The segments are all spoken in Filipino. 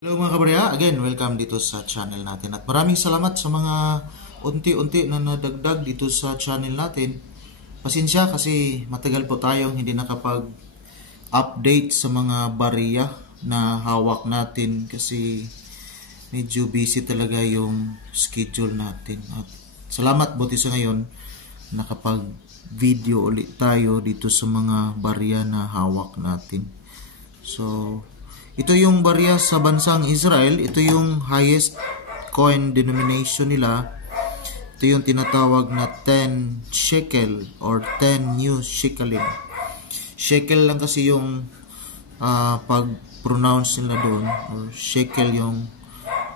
Hello mga kabarya, again welcome dito sa channel natin at maraming salamat sa mga unti-unti na nadagdag dito sa channel natin. Pasensya kasi matagal po tayong hindi nakapag-update sa mga barya na hawak natin kasi medyo busy talaga yung schedule natin. At salamat buti sa ngayon nakapag-video ulit tayo dito sa mga barya na hawak natin. So ito yung barya sa bansang Israel. Ito yung highest coin denomination nila. Ito yung tinatawag na 10 shekel or 10 new shekelim. Shekel lang kasi yung pag-pronounce nila doon. Or shekel yung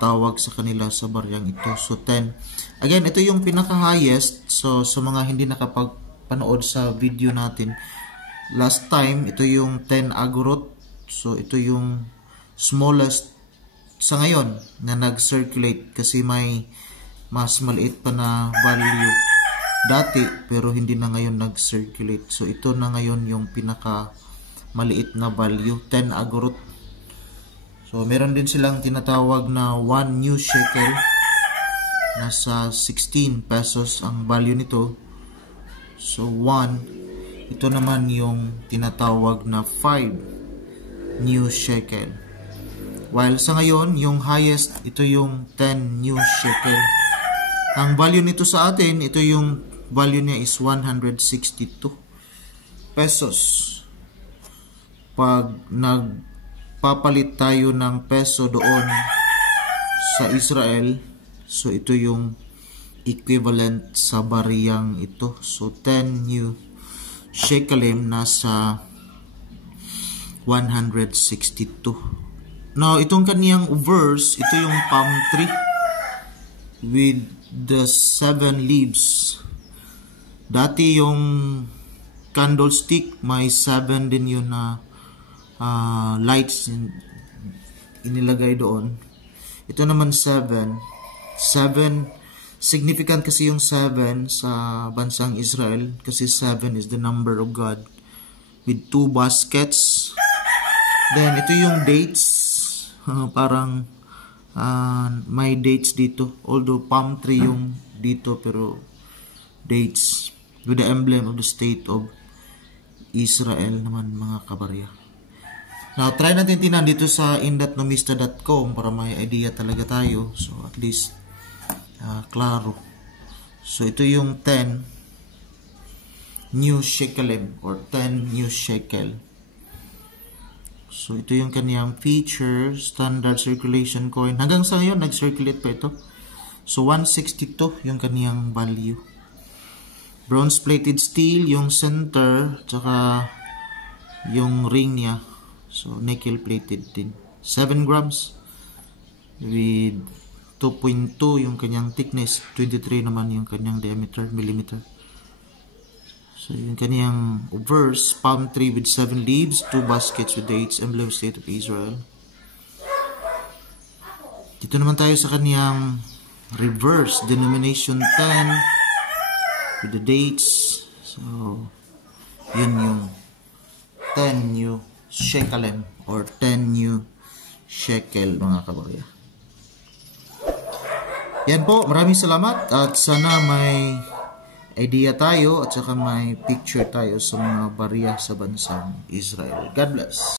tawag sa kanila sa baryang ito. So 10. Again, ito yung pinaka-highest. So sa mga hindi nakapagpanood sa video natin, last time, ito yung 10 agorot. So ito yung smallest sa ngayon na nag-circulate kasi may mas maliit pa na value dati pero hindi na ngayon nag-circulate. So ito na ngayon yung pinaka maliit na value, 10 agorot. So meron din silang tinatawag na 1 new shekel, nasa 16 pesos ang value nito. So 1, ito naman yung tinatawag na 5 new shekel. While sa ngayon, yung highest, ito yung 10 new shekel. Ang value nito sa atin, ito yung value niya is 162 pesos. Pag nagpapalit tayo ng peso doon sa Israel, so ito yung equivalent sa bariyang ito. So 10 new shekelim nasa 162. Now, itong kaniyang verse, ito yung palm tree with the 7 leaves. Dati yung candlestick, may 7 din yun na lights inilagay doon. Ito naman 7. 7, significant kasi yung 7 sa bansang Israel kasi 7 is the number of God with 2 baskets. Then, ito yung dates. Parang may dates dito. Although palm tree yung dito pero dates with the emblem of the state of Israel naman mga kabarya. Now, try natin tinan dito sa in.numista.com para may idea talaga tayo. So, at least klaro. So, ito yung 10 new shekelim or 10 new shekel. So, ito yung kaniyang feature, standard circulation coin. Hanggang sa ngayon, nag-circulate pa ito. So, 162 yung kaniyang value. Bronze-plated steel, yung center, tsaka yung ring niya. So, nickel-plated din. 7 grams with 2.2 yung kanyang thickness. 23 naman yung kanyang diameter, millimeter. So, yung kaniyang verse, palm tree with 7 leaves, 2 baskets with dates, emblem of state of Israel. Dito naman tayo sa kaniyang reverse, denomination 10 with the dates. So, yun yung 10 new shekelim or 10 new shekel mga kabarya. Yan po, maraming salamat at sana may idea tayo at saka may picture tayo sa mga barya sa bansang Israel. God bless.